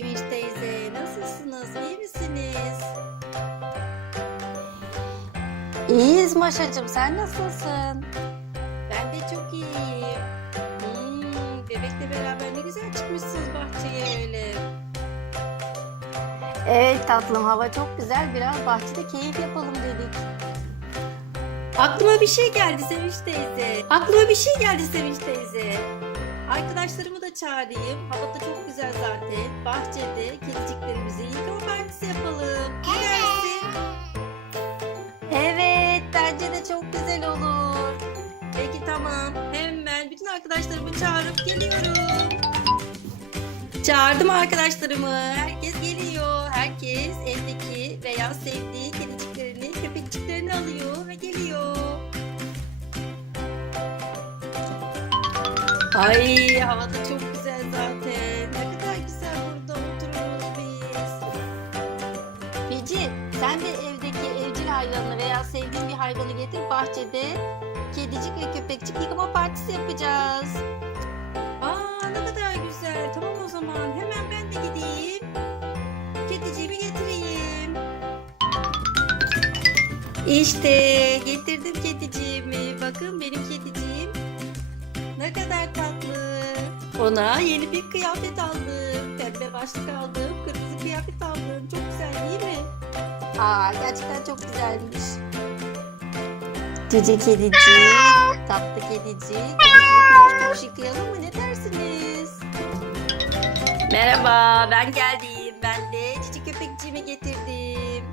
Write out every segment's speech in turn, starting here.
Sevinç teyze. Nasılsınız? İyi misiniz? İyiyiz Maşacığım sen nasılsın? Ben de çok iyiyim. Hmm, bebekle beraber ne güzel çıkmışsınız bahçeye öyle. Evet tatlım hava çok güzel biraz bahçede keyif yapalım dedik. Aklıma bir şey geldi Sevinç teyze. Aklıma bir şey geldi Sevinç teyze. Arkadaşlarımı da çağırayım. Hava da çok güzel zaten. Bahçede kediciklerimizi yıkama partisi yapalım. Ne dersin? Evet bence de çok güzel olur. Peki tamam. Hemen bütün arkadaşlarımı çağırıp geliyorum. Çağırdım arkadaşlarımı. Herkes geliyor. Herkes evdeki veya sevdiği kediciklerini, köpekçiklerini alıyor ve geliyor. Ay hava da çok güzel zaten. Ne kadar güzel burada oturuyoruz biz. Bici sen de evdeki evcil hayvanını veya sevdiğin bir hayvanı getir bahçede kedicik ve köpekçik yıkama partisi yapacağız. Aa ne kadar güzel. Tamam o zaman hemen ben de gideyim. Kediciğimi getireyim. İşte getirdim kediciğimi. Bakın benim kediciğim. Ne kadar tatlı. Ona yeni bir kıyafet aldım. Pembe başlık aldım. Kırmızı kıyafet aldım. Çok güzel değil mi? Aa gerçekten çok güzelmiş. Cici kedicik, tatlı. Kediciyi kuş yıkayalım mı ne dersiniz? Merhaba ben geldim. Ben de cici köpekciğimi getirdim.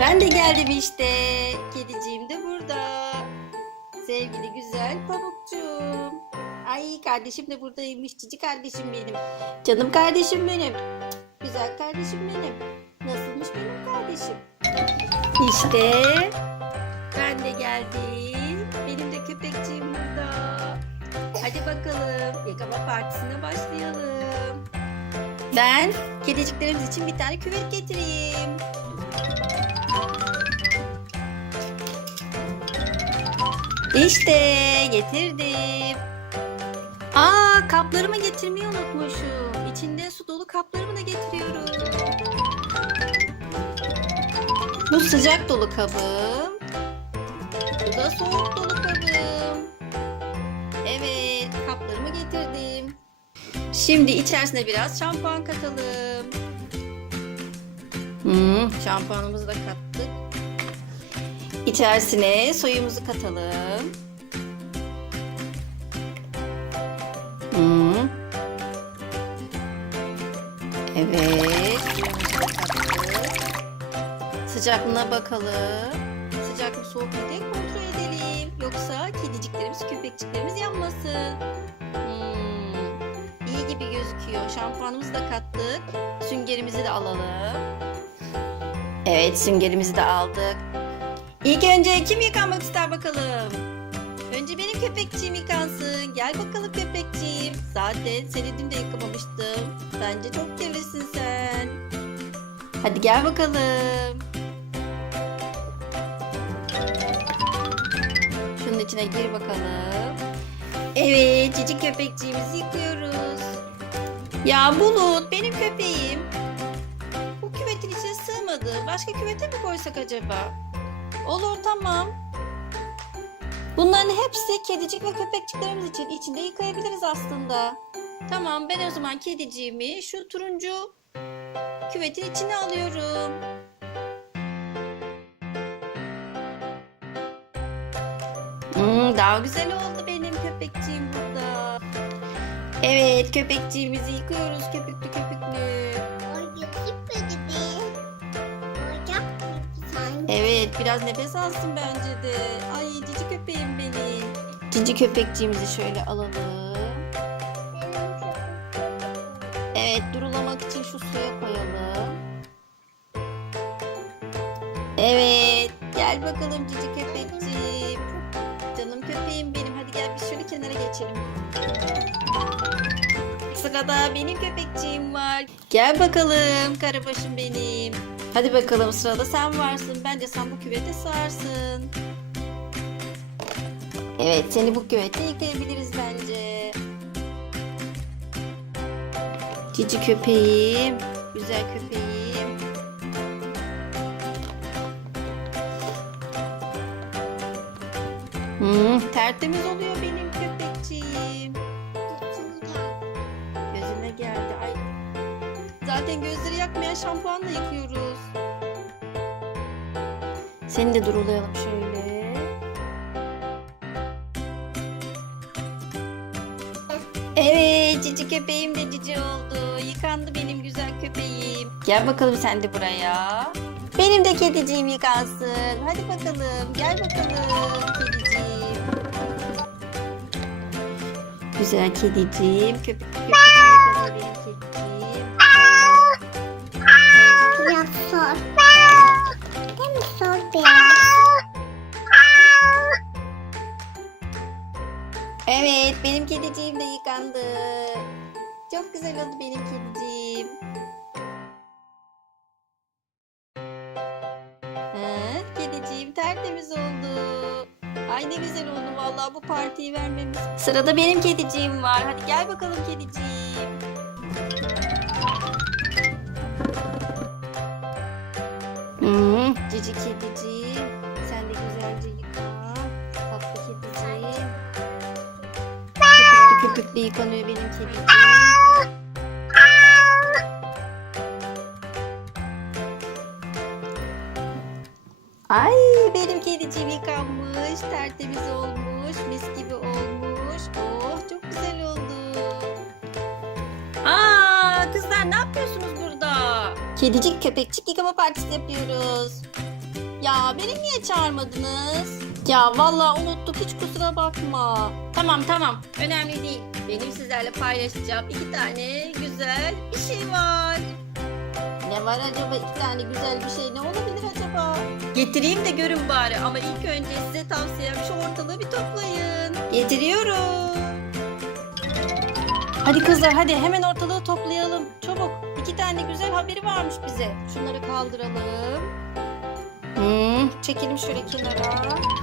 Ben de geldim işte. Kediciğim de burada. Sevgili güzel pamukcuğum. Ay kardeşim de buradaymış. Cici kardeşim benim. Canım kardeşim benim. Güzel kardeşim benim. Nasılmış benim kardeşim? İşte ben de geldim. Benim de köpekciğim burada. Hadi bakalım yıkama partisine başlayalım. Ben kediciklerimiz için bir tane küvet getireyim. İşte getirdim. Aa kaplarımı getirmeyi unutmuşum. İçinde su dolu kaplarımı da getiriyorum. Bu sıcak dolu kabım. Bu da soğuk dolu kabım. Evet, kaplarımı getirdim. Şimdi içerisine biraz şampuan katalım. Hmm, şampuanımızı da kattık. İçerisine suyumuzu katalım. Hmm. Evet. Sıcaklığına bakalım. Sıcak mı soğuk mu diye kontrol edelim. Yoksa kediciklerimiz, köpekçiklerimiz yanmasın. Hmm, iyi gibi gözüküyor. Şampuanımızı da kattık. Süngerimizi de alalım. Evet süngerimizi de aldık. İlk önce kim yıkanmak ister bakalım? Önce benim köpekçiğim yıkansın. Gel bakalım köpekçiğim. Zaten seni dün de yıkamamıştım. Bence çok temizisin sen. Hadi gel bakalım. Şunun içine gir bakalım. Evet, cici köpekçiğimizi yıkıyoruz. Ya Bulut, benim köpeğim. Bu küvetin içine sığmadı. Başka küvete mi koysak acaba? Olur, tamam. Bunların hepsi kedicik ve köpekçiklerimiz için içinde yıkayabiliriz aslında. Tamam, ben o zaman kediciğimi şu turuncu küvetin içine alıyorum. Hmm, daha güzel oldu benim köpekçiğim burada. Evet köpekçiğimizi yıkıyoruz köpüklü köpüklü. Biraz nefes alsın bence de. Ay cici köpeğim benim. Cici köpekçiğimizi şöyle alalım. Evet durulamak için şu suya koyalım. Evet gel bakalım cici köpekçiğim. Canım köpeğim benim. Hadi gel biz şöyle kenara geçelim. Sırada benim köpekçiğim var. Gel bakalım karabaşım benim. Hadi bakalım sırada sen varsın. Bence sen bu küvete sığarsın. Evet seni bu küvette yıkayabiliriz bence. Cici köpeğim. Güzel köpeğim. Hmm, tertemiz oluyor benim Zaten gözleri yakmayan şampuanla yıkıyoruz. Seni de durulayalım şöyle. Evet, cici köpeğim de cici oldu. Yıkandı benim güzel köpeğim. Gel bakalım sen de buraya. Benim de kediciğim yıkansın. Hadi bakalım, gel bakalım kediciğim. Güzel kediciğim. Köpük köpük yıkanıyor benim kediciğim. Sor. Değil mi sor biraz? Evet, benim kediciğim de yıkandı. Çok güzel oldu benim kediciğim. Ha, kediciğim tertemiz oldu. Ay ne güzel oldu vallahi bu partiyi vermemiz. Sırada benim kediciğim var. Hadi gel bakalım kediciğim. Hmm, cici kediciğim. Sen de güzelce yıka. Tatlı kediciğim. Köpüklü köpüklü yıkanıyor benim kediciğim. Ay benim kediciğim yıkanmış, tertemiz olmuş, mis gibi olmuş. Oh çok Kedicik köpekçik yıkama partisi yapıyoruz. Ya beni niye çağırmadınız? Ya vallahi unuttuk hiç kusura bakma. Tamam tamam önemli değil. Benim sizlerle paylaşacağım iki tane güzel bir şey var. Ne var acaba iki tane güzel bir şey ne olabilir acaba? Getireyim de görün bari ama ilk önce size tavsiyem şu ortalığı bir toplayın. Getiriyorum. Hadi kızlar hadi hemen ortalığı toplayalım. Çabuk. Tane güzel haberi varmış bize. Şunları kaldıralım. Hmm, çekelim şöyle kenara.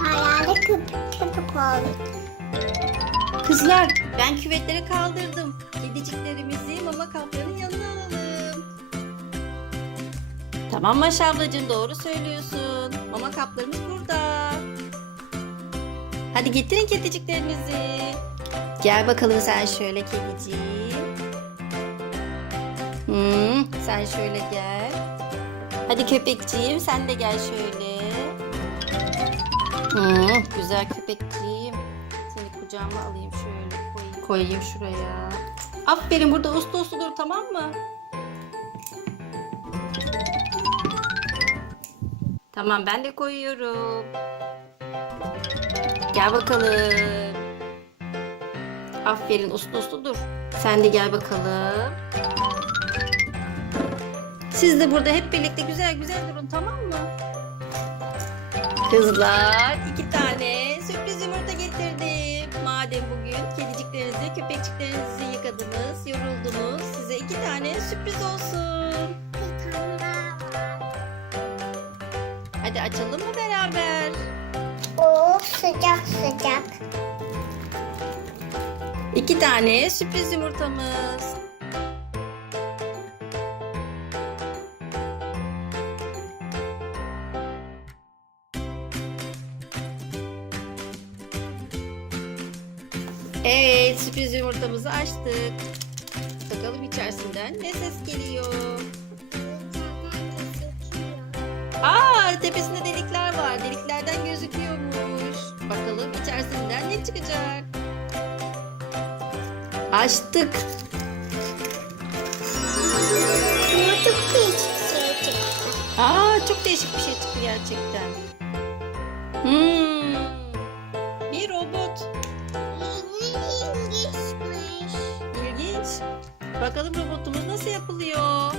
Hayali köpük köpük oldu. Kızlar ben küvetleri kaldırdım. Kediciklerimizi mama kaplarının yanına alalım. Tamam Maşa ablacığım doğru söylüyorsun. Mama kaplarımız burada. Hadi getirin kediciklerinizi. Gel bakalım sen şöyle kediciğim. Hmm, sen şöyle gel. Hadi köpekciğim sen de gel şöyle. Hmm, güzel köpekciğim. Seni kucağıma alayım şöyle koyayım, koyayım şuraya. Aferin burada uslu uslu dur tamam mı? Tamam ben de koyuyorum. Gel bakalım. Aferin uslu uslu dur. Sen de gel bakalım. Siz de burada hep birlikte güzel güzel durun tamam mı? Kızlar iki tane sürpriz yumurta getirdim. Madem bugün kediciklerinizi, köpekçiklerinizi yıkadınız, yoruldunuz. Size iki tane sürpriz olsun. Bir tane daha var. Hadi açalım mı beraber? Oo sıcak sıcak. İki tane sürpriz yumurtamız. Evet, sürpriz yumurtamızı açtık. Bakalım içerisinden ne ses geliyor. Aa, tepesinde delikler var. Deliklerden gözüküyormuş. Bakalım içerisinden ne çıkacak? Açtık. Çok değişik şey çıktı. Aa, çok değişik bir şey çıktı gerçekten. Hmm. Bakalım robotumuz nasıl yapılıyor?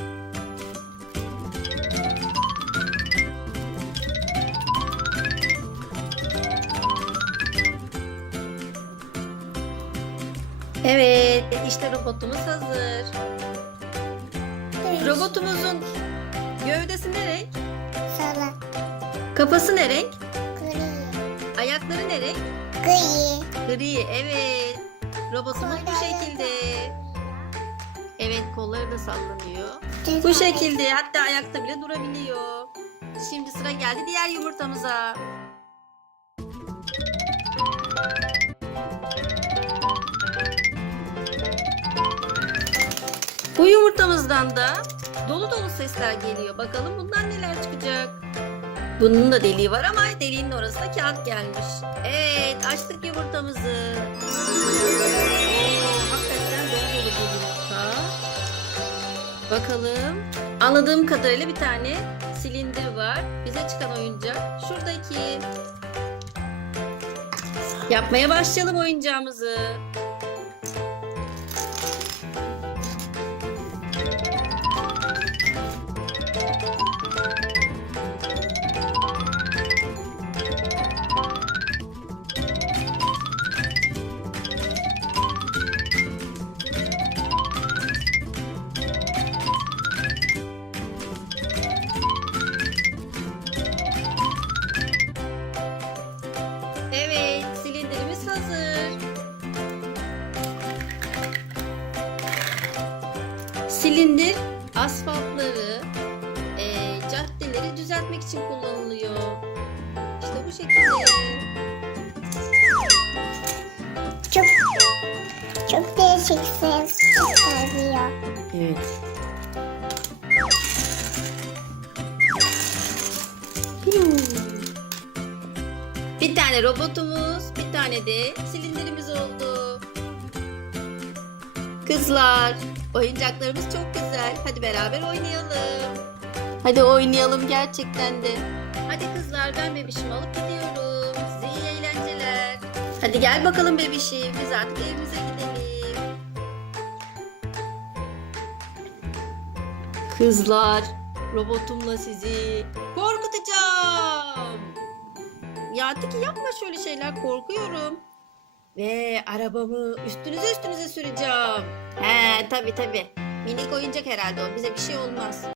Evet, işte robotumuz hazır. Robotumuzun gövdesi ne renk? Sarı. Kafası ne renk? Gri. Ayakları ne renk? Gri. Gri, evet. Robotumuz bu şekilde. Kolları da sallanıyor. Bu şekilde hatta ayakta bile durabiliyor. Şimdi sıra geldi diğer yumurtamıza. Bu yumurtamızdan da dolu dolu sesler geliyor. Bakalım bundan neler çıkacak. Bunun da deliği var ama deliğin orasına kağıt gelmiş. Evet açtık yumurtamızı. Oo, hakikaten dolu dolu yumurta. Bakalım. Anladığım kadarıyla bir tane silindir var. Bize çıkan oyuncak şuradaki. Yapmaya başlayalım oyuncağımızı. Silindir asfaltları, eee, caddeleri düzeltmek için kullanılıyor. İşte bu şekilde. Çok çok değişik ses çıkarıyor. Evet. Bir tane robotumuz, bir tane de silindirimiz oldu. Kızlar, oyuncaklarımız çok güzel. Hadi beraber oynayalım. Hadi oynayalım gerçekten de. Hadi kızlar ben bebişimi alıp gidiyorum. Size iyi eğlenceler. Hadi gel bakalım bebişim. Biz artık evimize gidelim. Kızlar, robotumla sizi korkutacağım. Ya Tiki yapma şöyle şeyler korkuyorum. Ve arabamı üstünüze üstünüze süreceğim. He tabi tabi. Minik oyuncak herhalde o bize bir şey olmaz.